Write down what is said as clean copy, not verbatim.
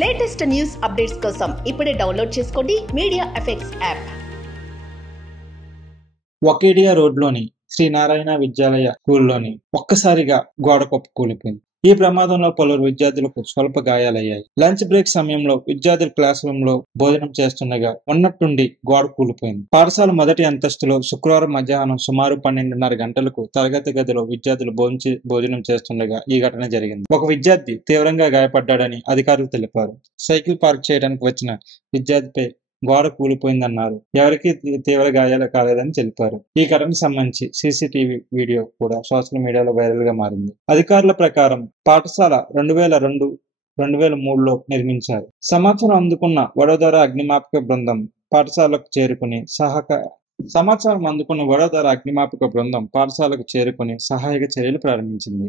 Latest news updates కోసం ఇప్పుడే download చేసుకోండి మీడియా ఎఫెక్ట్స్ యాప్. వకేడియా రోడ్లోని శ్రీనారాయణ విద్యాలయ స్కూల్లోని ఒక్కసారిగా గోడ కూలిపోయింది. ఈ ప్రమాదంలో పలువురు విద్యార్థులకు స్వల్ప గాయాలయ్యాయి. లంచ్ బ్రేక్ సమయంలో విద్యార్థులు క్లాస్ రూమ్ లో భోజనం చేస్తుండగా ఉన్నట్టుండి గోడ కూలిపోయింది. పాఠశాల మొదటి అంతస్తులో శుక్రవారం మధ్యాహ్నం సుమారు 12:30 గంటలకు తరగతి గదిలో విద్యార్థులు భోజనం చేస్తుండగా ఈ ఘటన జరిగింది. ఒక విద్యార్థి తీవ్రంగా గాయపడ్డాడని అధికారులు తెలిపారు. సైకిల్ పార్క్ చేయడానికి వచ్చిన విద్యార్థిపై గోడ కూలిపోయిందన్నారు. ఎవరికీ తీవ్ర గాయాలు కాలేదని తెలిపారు. ఈ ఘటనకు సంబంధించి సీసీటీవీ వీడియో కూడా సోషల్ మీడియాలో వైరల్ గా మారింది. అధికారుల ప్రకారం పాఠశాల 2002-2003లో నిర్మించారు. సమాచారం అందుకున్న వడోదర అగ్నిమాపక బృందం పాఠశాలకు చేరుకుని సహాయక చర్యలు ప్రారంభించింది.